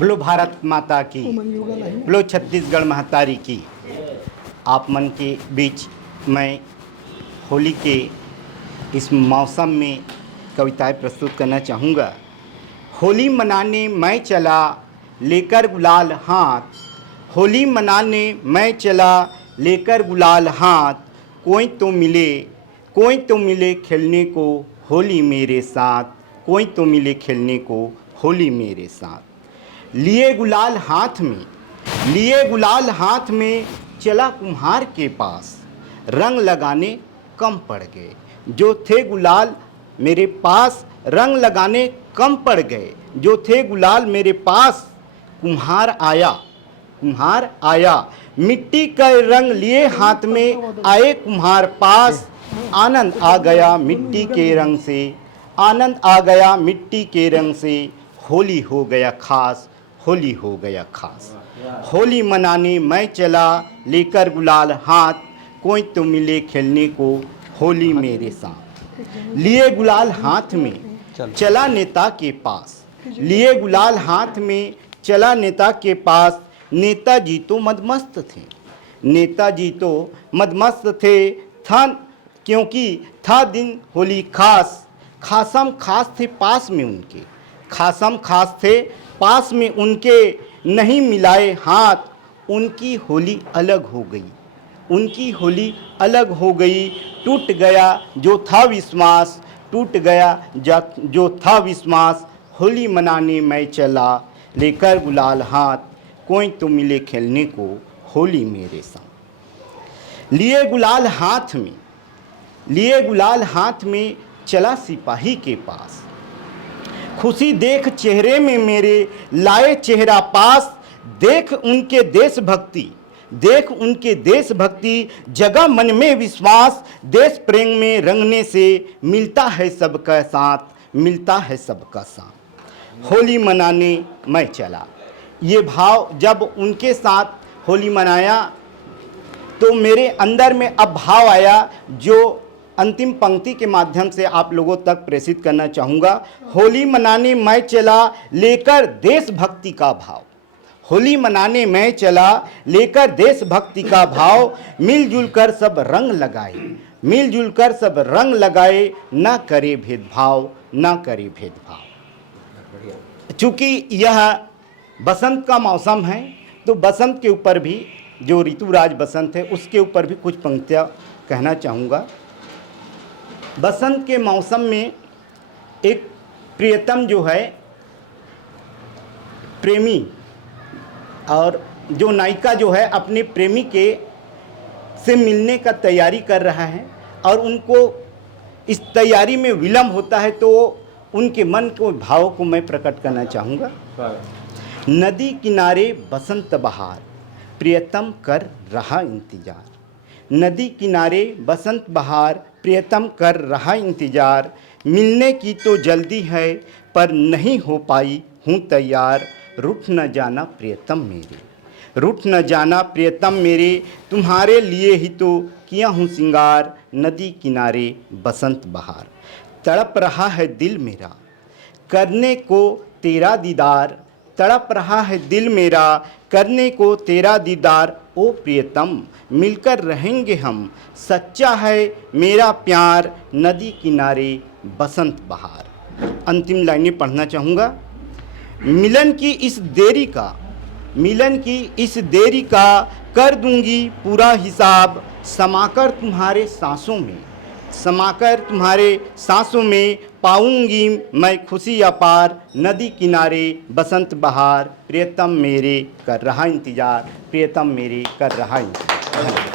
बोलो भारत माता की, बोलो छत्तीसगढ़ महतारी की। आप मन के बीच मैं होली के इस मौसम में कविताएं प्रस्तुत करना चाहूँगा। होली मनाने मैं चला लेकर गुलाल हाथ, होली मनाने मैं चला लेकर गुलाल हाथ, कोई तो मिले खेलने को होली मेरे साथ, कोई तो मिले खेलने को होली मेरे साथ। लिए गुलाल हाथ में चला कुम्हार के पास, रंग लगाने कम पड़ गए जो थे गुलाल मेरे पास, रंग लगाने कम पड़ गए जो थे गुलाल मेरे पास। कुम्हार आया मिट्टी का रंग लिए हाथ में, आए कुम्हार पास, आनंद आ गया मिट्टी के रंग से, आनंद आ गया मिट्टी के रंग से, होली हो गया खास, होली हो गया खास। होली मनाने मैं चला लेकर गुलाल हाथ, कोई तो मिले खेलने को होली मेरे साथ। लिए गुलाल हाथ में चला नेता के पास, लिए गुलाल हाथ में चला नेता के पास। नेताजी तो मदमस्त थे, नेताजी तो मदमस्त थे, था क्योंकि था दिन होली खास। खासम खास थे पास में उनके, खासम खास थे पास में उनके, नहीं मिलाए हाथ, उनकी होली अलग हो गई, उनकी होली अलग हो गई। टूट गया जो था विश्वास, टूट गया जो था विश्वास। होली मनाने मैं चला लेकर गुलाल हाथ, कोई तो मिले खेलने को होली मेरे साथ। लिए गुलाल हाथ में चला सिपाही के पास, खुशी देख चेहरे में मेरे लाए चेहरा पास। देख उनके देशभक्ति जगा मन में विश्वास। देश प्रेम में रंगने से मिलता है सबका साथ, मिलता है सबका साथ। होली मनाने मैं चला, ये भाव जब उनके साथ होली मनाया तो मेरे अंदर में अब भाव आया, जो अंतिम पंक्ति के माध्यम से आप लोगों तक प्रेषित करना चाहूँगा। होली मनाने मैं चला लेकर देशभक्ति का भाव, होली मनाने मैं चला लेकर देशभक्ति का भाव। मिलजुल कर सब रंग लगाए, मिलजुल कर सब रंग लगाए, ना करे भेदभाव, ना करे भेदभाव। चूँकि यह बसंत का मौसम है तो बसंत के ऊपर भी, जो ऋतुराज बसंत है उसके ऊपर भी कुछ पंक्तियाँ कहना चाहूँगा। बसंत के मौसम में एक प्रियतम जो है प्रेमी, और जो नायिका जो है अपने प्रेमी के से मिलने का तैयारी कर रहा है और उनको इस तैयारी में विलम्ब होता है, तो उनके मन को भाव को मैं प्रकट करना चाहूँगा। नदी किनारे बसंत बहार, प्रियतम कर रहा इंतजार। नदी किनारे बसंत बहार, प्रियतम कर रहा इंतजार। मिलने की तो जल्दी है पर नहीं हो पाई हूँ तैयार। रूठ न जाना प्रियतम मेरे, रूठ न जाना प्रियतम मेरे, तुम्हारे लिए ही तो किया हूँ सिंगार। नदी किनारे बसंत बहार, तड़प रहा है दिल मेरा करने को तेरा दीदार। तड़प रहा है दिल मेरा करने को तेरा दीदार। ओ प्रियतम मिलकर रहेंगे हम, सच्चा है मेरा प्यार। नदी किनारे बसंत बहार। अंतिम लाइनें पढ़ना चाहूँगा। मिलन की इस देरी का कर दूंगी पूरा हिसाब। समाकर तुम्हारे सांसों में पाऊंगी मैं खुशी अपार। नदी किनारे बसंत बहार, प्रियतम मेरे कर रहा इंतजार, प्रियतम मेरे कर रहा इंतजार।